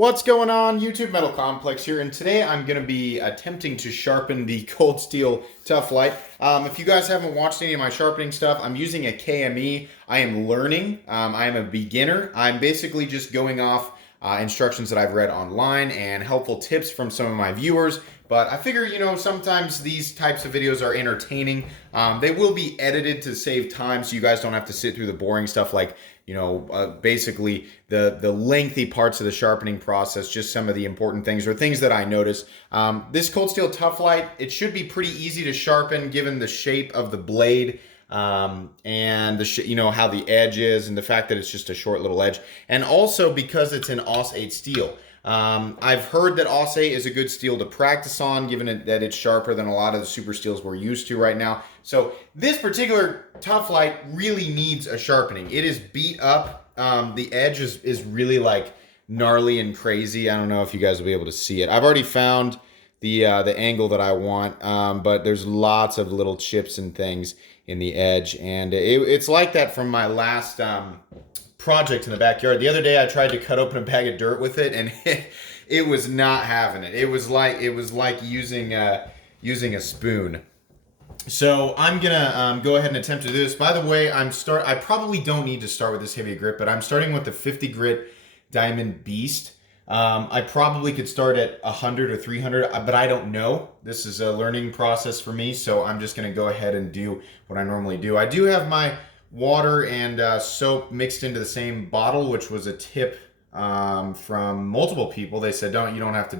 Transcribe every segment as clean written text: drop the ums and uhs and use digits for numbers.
What's going on, YouTube? Metal Complex here, and today I'm going to be attempting to sharpen the cold steel Tuff Lite. If you guys haven't watched any of my sharpening stuff, I'm using a KME. I am learning. I am a beginner. I'm basically just going off instructions that I've read online and helpful tips from some of my viewers. But I figure, sometimes these types of videos are entertaining. They will be edited to save time so you guys don't have to sit through the boring stuff like, basically the lengthy parts of the sharpening process, just some of the important things or things that I notice. This cold steel Tuff Lite, it should be pretty easy to sharpen given the shape of the blade and how the edge is and the fact that it's just a short little edge. And also because it's an Aus 8 steel. I've heard that Aus 8 is a good steel to practice on, given that it's sharper than a lot of the super steels we're used to right now. So this particular Tuff Lite really needs a sharpening. It is beat up. The edge is really like gnarly and crazy. I don't know if you guys will be able to see it. I've already found the angle that I want, but there's lots of little chips and things in the edge, and it's like that from my last project in the backyard. The other day I tried to cut open a bag of dirt with it, and it was not having it. It was like using a spoon. So I'm gonna go ahead and attempt to do this. By the way, I probably don't need to start with this heavy grit, but I'm starting with the 50 grit Diamond Beast. I probably could start at 100 or 300, but I don't know. This is a learning process for me, so I'm just gonna go ahead and do what I normally do. I do have my water and soap mixed into the same bottle, which was a tip from multiple people. They said, you don't have to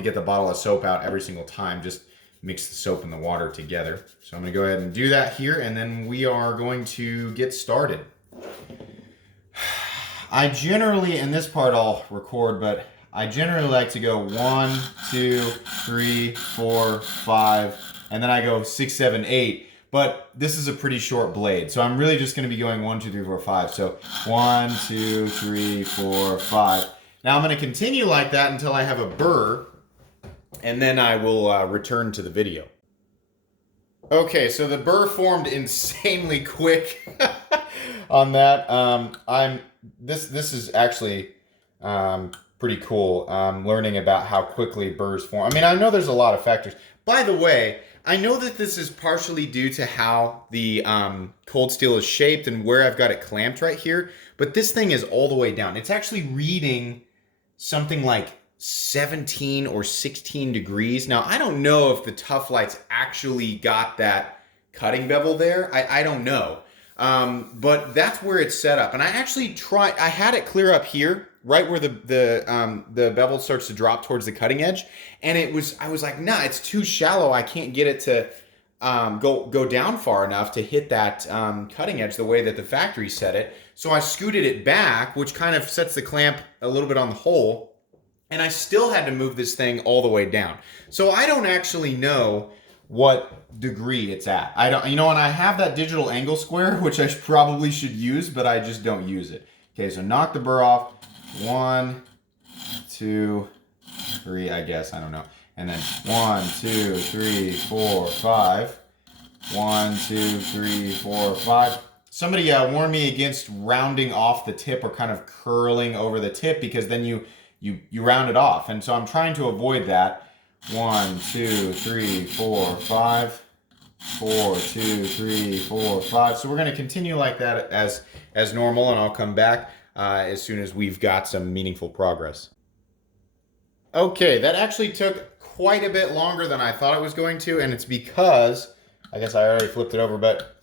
get the bottle of soap out every single time. Just mix the soap and the water together. So I'm gonna go ahead and do that here, and then we are going to get started. I generally, in this part I'll record, but I generally like to go 1, 2, 3, 4, 5, and then I go 6, 7, 8. But this is a pretty short blade, so I'm really just going to be going 1, 2, 3, 4, 5. So 1, 2, 3, 4, 5. Now I'm going to continue like that until I have a burr, and then I will return to the video. Okay, so the burr formed insanely quick on that. This is actually pretty cool. Learning about how quickly burrs form. I mean, I know there's a lot of factors. By the way, I know that this is partially due to how the cold steel is shaped and where I've got it clamped right here, but this thing is all the way down. It's actually reading something like 17 or 16 degrees. Now, I don't know if the Tuff Lite's actually got that cutting bevel there. I don't know. But that's where it's set up. And I actually I had it clear up here, right where the bevel starts to drop towards the cutting edge. And I was like, nah, it's too shallow. I can't get it to go down far enough to hit that cutting edge the way that the factory set it. So I scooted it back, which kind of sets the clamp a little bit on the hole. And I still had to move this thing all the way down. So I don't actually know what degree it's at. I don't, and I have that digital angle square, which I probably should use, but I just don't use it. Okay, so knock the burr off. 1, 2, 3, I guess, I don't know. And then 1, 2, 3, 4, 5. 1, 2, 3, 4, 5. Somebody warned me against rounding off the tip or kind of curling over the tip, because then you round it off. And so I'm trying to avoid that. 1, 2, 3, 4, 5. 4, 2, 3, 4, 5. So we're going to continue like that as normal, and I'll come back as soon as we've got some meaningful progress. Okay, that actually took quite a bit longer than I thought it was going to, and it's because, I guess I already flipped it over, but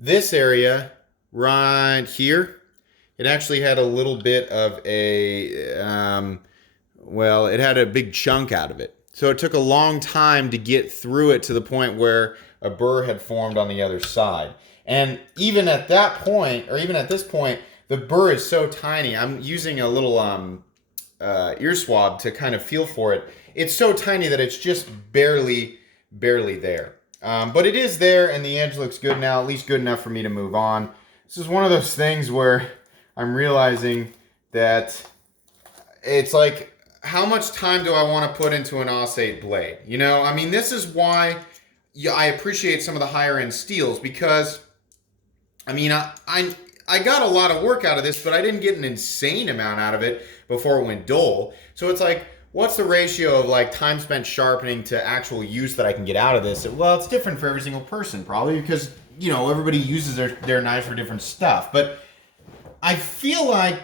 this area right here, it actually had a little bit of it had a big chunk out of it. So it took a long time to get through it to the point where a burr had formed on the other side. And even at that point, or even at this point, the burr is so tiny. I'm using a little ear swab to kind of feel for it. It's so tiny that it's just barely there. But it is there, and the edge looks good now, at least good enough for me to move on. This is one of those things where I'm realizing that it's like, how much time do I want to put into an Aus 8 blade? I mean, this is why I appreciate some of the higher end steels, because I mean, I got a lot of work out of this, but I didn't get an insane amount out of it before it went dull. So it's like, what's the ratio of like time spent sharpening to actual use that I can get out of this? Well, it's different for every single person, probably, because, you know, everybody uses their knives for different stuff. But I feel like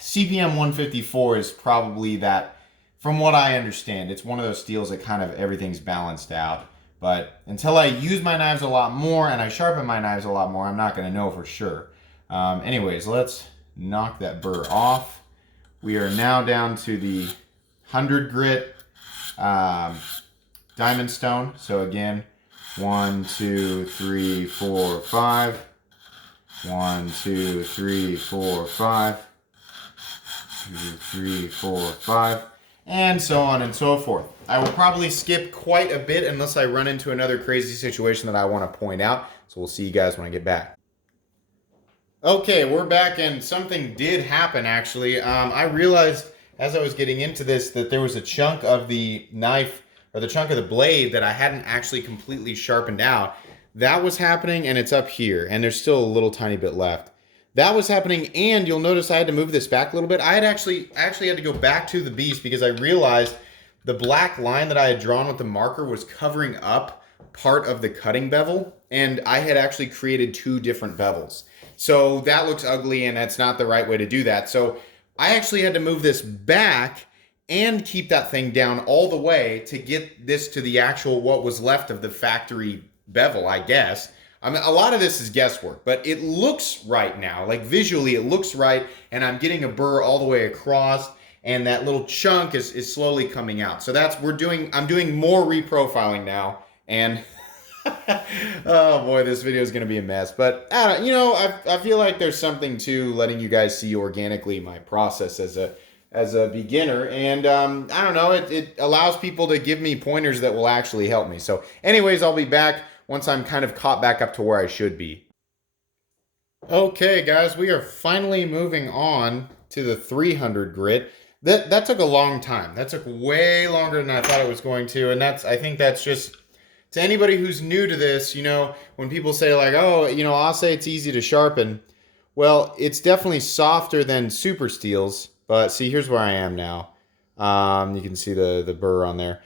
CPM 154 is probably that, from what I understand, it's one of those steels that kind of everything's balanced out. But until I use my knives a lot more and I sharpen my knives a lot more, I'm not going to know for sure. Anyways, let's knock that burr off. We are now down to the 100 grit diamond stone. So again, 1, 2, 3, 4, 5. 1, 2, 3, 4, 5. 2, 3, 4, 5. And so on and so forth. I will probably skip quite a bit unless I run into another crazy situation that I want to point out. So we'll see you guys when I get back. Okay, we're back, and something did happen actually. I realized as I was getting into this that there was a chunk of the knife, or the chunk of the blade, that I hadn't actually completely sharpened out. That was happening, and it's up here, and there's still a little tiny bit left. That was happening, and you'll notice I had to move this back a little bit. I actually had to go back to the beast because I realized the black line that I had drawn with the marker was covering up part of the cutting bevel, and I had actually created 2 different bevels. So that looks ugly, and that's not the right way to do that. So I actually had to move this back and keep that thing down all the way to get this to the actual what was left of the factory bevel, I guess. I mean, a lot of this is guesswork, but it looks right now. Like visually, it looks right, and I'm getting a burr all the way across, and that little chunk is slowly coming out. So that's, I'm doing more reprofiling now, and oh boy, this video is going to be a mess. But you know, I feel like there's something to letting you guys see organically my process as a beginner, and I don't know, it allows people to give me pointers that will actually help me. So anyways, I'll be back once I'm kind of caught back up to where I should be. Okay guys, we are finally moving on to the 300 grit. That took a long time. That took way longer than I thought it was going to, and I think that's just, to anybody who's new to this, you know, when people say like, oh, you know, I'll say it's easy to sharpen. Well, it's definitely softer than super steels, but see, here's where I am now. You can see the burr on there.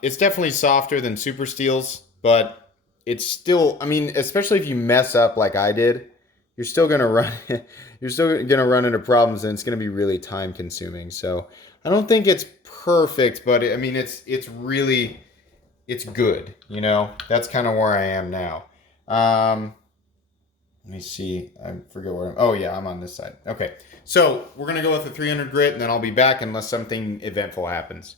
It's definitely softer than super steels, but it's still, I mean, especially if you mess up like I did, you're still gonna run into problems, and it's gonna be really time consuming. So I don't think it's perfect, but I mean, it's good, you know. That's kind of where I am now. Let me see, I forget where oh yeah, I'm on this side. Okay, so we're gonna go with the 300 grit, and then I'll be back unless something eventful happens.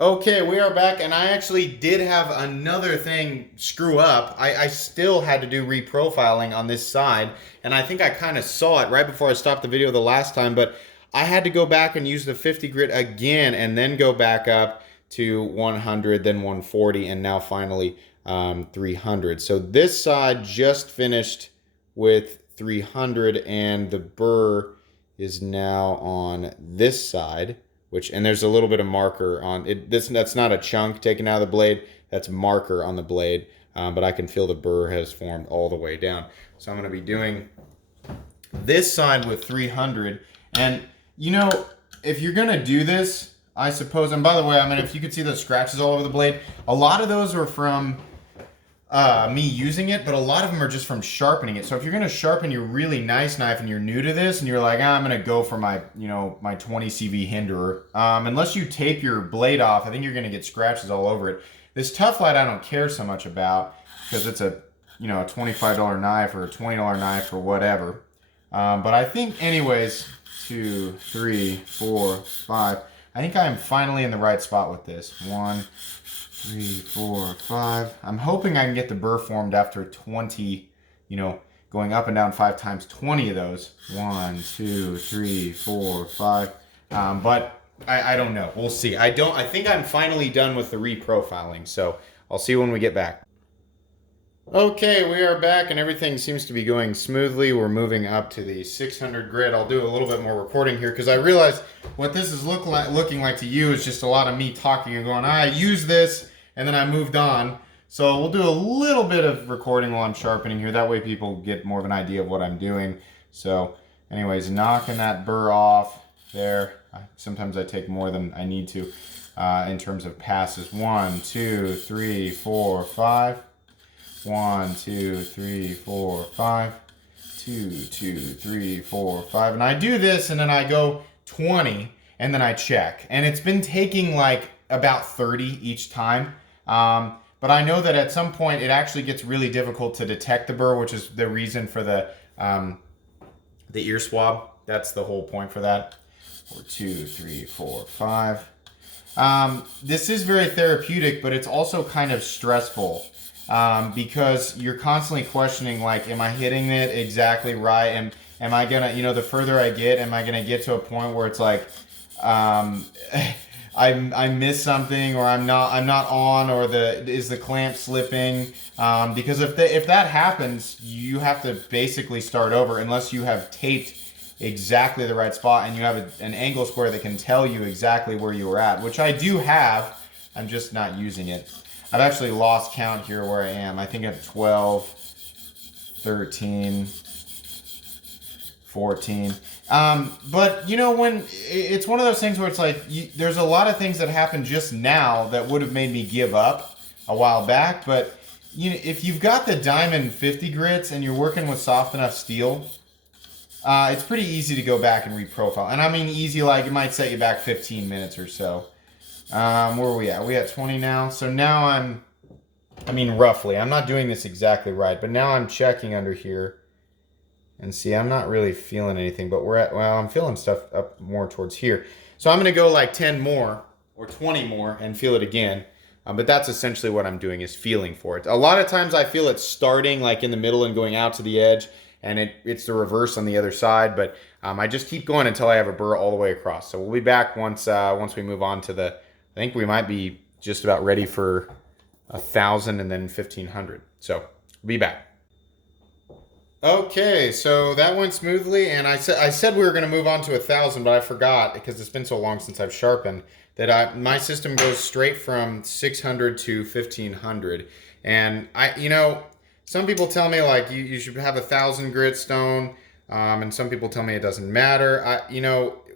Okay, we are back, and I actually did have another thing screw up. I still had to do reprofiling on this side, and I think I kind of saw it right before I stopped the video the last time, but I had to go back and use the 50 grit again, and then go back up to 100, then 140, and now finally 300. So this side just finished with 300, and the burr is now on this side. And there's a little bit of marker on it. That's not a chunk taken out of the blade. That's marker on the blade. But I can feel the burr has formed all the way down. So I'm going to be doing this side with 300. And, you know, if you're going to do this, I suppose, and by the way, I mean, if you could see those scratches all over the blade, a lot of those are from me using it, but a lot of them are just from sharpening it. So if you're going to sharpen your really nice knife and you're new to this and you're like, I'm going to go for my, you know, my 20 CV hinderer, unless you tape your blade off, I think you're going to get scratches all over it. This Tuff Lite I don't care so much about because it's a, you know, a $25 knife or a $20 knife or whatever. But I think anyways, 2, 3, 4, 5, I think I am finally in the right spot with this. 1, 3, 4, 5. I'm hoping I can get the burr formed after 20, you know, going up and down 5 times, 20 of those. 1, 2, 3, 4, 5. But I don't know. We'll see. I think I'm finally done with the reprofiling, so I'll see when we get back. Okay, we are back, and everything seems to be going smoothly. We're moving up to the 600 grit. I'll do a little bit more recording here because I realize what this is looking like to you is just a lot of me talking and going, I use this, and then I moved on. So we'll do a little bit of recording while I'm sharpening here. That way people get more of an idea of what I'm doing. So anyways, knocking that burr off there. Sometimes I take more than I need to in terms of passes. 1, 2, 3, 4, 5. 1, 2, 3, 4, 5. 2, 2, 3, 4, 5. And I do this and then I go 20 and then I check. And it's been taking like about 30 each time. But I know that at some point it actually gets really difficult to detect the burr, which is the reason for the ear swab. That's the whole point for that. 2, 3, 4, 5. This is very therapeutic, but it's also kind of stressful. Because you're constantly questioning, like, am I hitting it exactly right? Am I gonna, the further I get, am I gonna get to a point where it's like, I miss something, or I'm not on, or is the clamp slipping? Because if that happens, you have to basically start over unless you have taped exactly the right spot and you have an angle square that can tell you exactly where you were at, which I do have. I'm just not using it. I've actually lost count here where I am. I think at 12, 13, 14. But when it's one of those things where it's like, there's a lot of things that happen just now that would have made me give up a while back. But if you've got the Diamond 50 grits and you're working with soft enough steel, it's pretty easy to go back and reprofile. And I mean easy, like it might set you back 15 minutes or so. Where are we at? We at 20 now. So now roughly. I'm not doing this exactly right, but now I'm checking under here. And see, I'm not really feeling anything, but I'm feeling stuff up more towards here. So I'm going to go like 10 more or 20 more and feel it again. But that's essentially what I'm doing, is feeling for it. A lot of times I feel it starting like in the middle and going out to the edge, and it's the reverse on the other side. But I just keep going until I have a burr all the way across. So we'll be back once we move on to I think we might be just about ready for 1,000 and then 1,500. So we'll be back. Okay, so that went smoothly, and I said we were going to move on to 1,000, but I forgot because it's been so long since I've sharpened that my system goes straight from 600 to 1,500. And some people tell me like you should have 1,000 grit stone, and some people tell me it doesn't matter.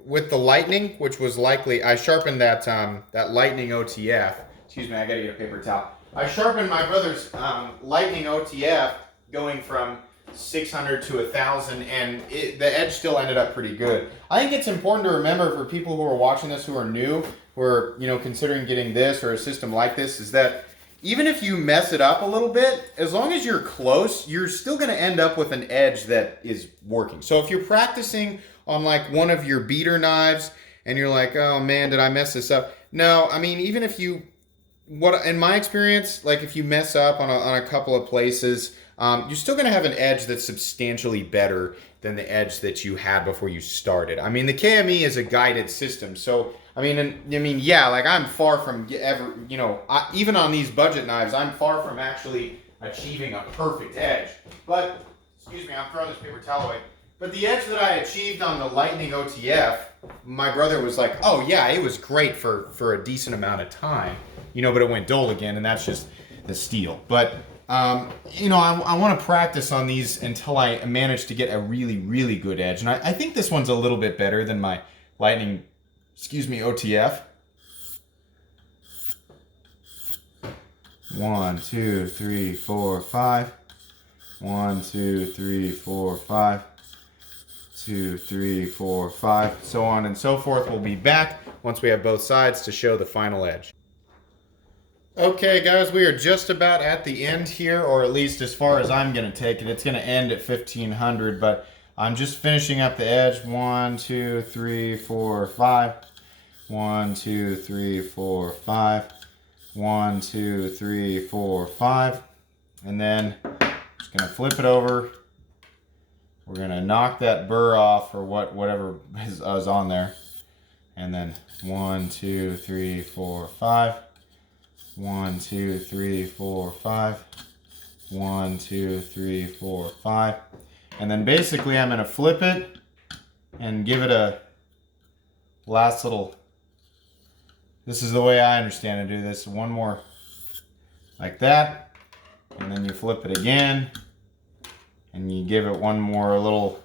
With the Lightning, which was likely, I sharpened that Lightning OTF. Excuse me, I gotta get a paper towel. I sharpened my brother's Lightning OTF going from 600 to 1,000, and the edge still ended up pretty good. I think it's important to remember for people who are watching this who are new, who are considering getting this or a system like this, is that even if you mess it up a little bit, as long as you're close, you're still going to end up with an edge that is working. So if you're practicing on like one of your beater knives and you're like, oh man, did I mess this up? No, I mean, even if in my experience, like if you mess up on a couple of places, you're still going to have an edge that's substantially better than the edge that you had before you started. I mean, the KME is a guided system, so yeah, like I'm far from ever, even on these budget knives, I'm far from actually achieving a perfect edge. But, excuse me, I'm throwing this paper towel away. But the edge that I achieved on the Lightning OTF, my brother was like, oh yeah, it was great for a decent amount of time, but it went dull again, and that's just the steel. But, I want to practice on these until I manage to get a really, really good edge. And I think this one's a little bit better than my Lightning, OTF. 1, 2, 3, 4, 5. 1, 2, 3, 4, 5. 2, 3, 4, 5. So on and so forth. We'll be back once we have both sides to show the final edge. Okay guys, we are just about at the end here, or at least as far as I'm going to take it. It's going to end at 1,500, but I'm just finishing up the edge. 1, 2, 3, 4, 5. 1, 2, 3, 4, 5. 1, 2, 3, 4, 5. And then I'm just going to flip it over. We're going to knock that burr off, or whatever is on there. And then 1, 2, 3, 4, 5. 1, 2, 3, 4, 5. 1, 2, 3, 4, 5. And then basically I'm going to flip it and give it a last little, this is the way I understand to do this. One more like that. And then you flip it again. And you give it one more little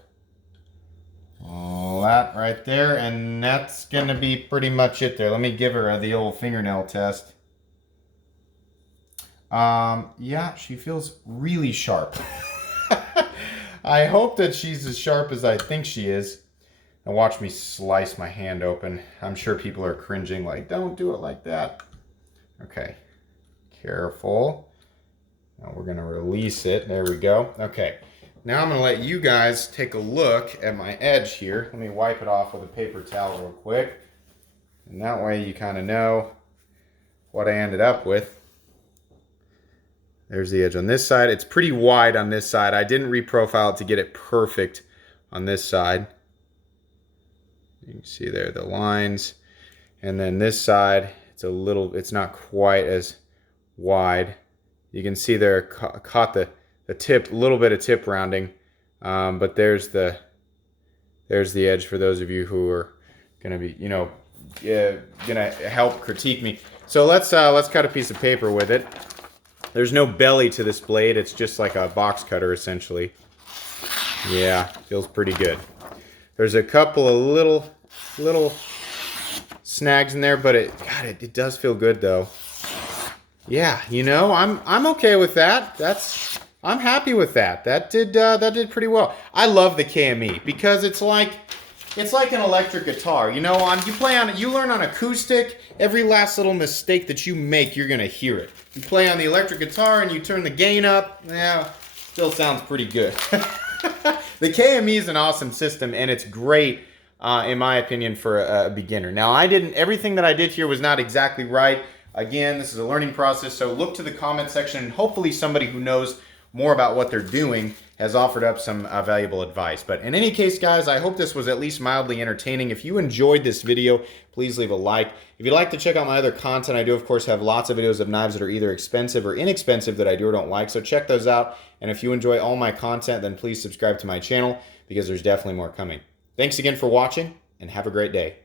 that right there. And that's going to be pretty much it there. Let me give her the old fingernail test. Yeah, she feels really sharp. I hope that she's as sharp as I think she is. Now watch me slice my hand open. I'm sure people are cringing like, don't do it like that. Okay, careful. Now we're gonna release it. There we go. Okay, now I'm gonna let you guys take a look at my edge here. Let me wipe it off with a paper towel real quick. And that way you kind of know what I ended up with. There's the edge on this side. It's pretty wide on this side. I didn't reprofile it to get it perfect on this side. You can see there the lines. And then this side, it's not quite as wide. You can see there, caught the tip, a little bit of tip rounding. But there's the edge for those of you who are gonna be, gonna help critique me. So let's cut a piece of paper with it. There's no belly to this blade. It's just like a box cutter, essentially. Yeah, feels pretty good. There's a couple of little snags in there, but it does feel good though. Yeah, I'm okay with that. I'm happy with that. That did pretty well. I love the KME because it's like an electric guitar. You play on it, you learn on acoustic. Every last little mistake that you make, you're gonna hear it. You play on the electric guitar and you turn the gain up, yeah, still sounds pretty good. The KME is an awesome system and it's great, in my opinion, for a beginner. Now, everything that I did here was not exactly right. Again, this is a learning process, so look to the comment section and hopefully somebody who knows more about what they're doing has offered up some valuable advice. But in any case, guys, I hope this was at least mildly entertaining. If you enjoyed this video, please leave a like. If you'd like to check out my other content, I do, of course, have lots of videos of knives that are either expensive or inexpensive that I do or don't like, so check those out. And if you enjoy all my content, then please subscribe to my channel because there's definitely more coming. Thanks again for watching, and have a great day.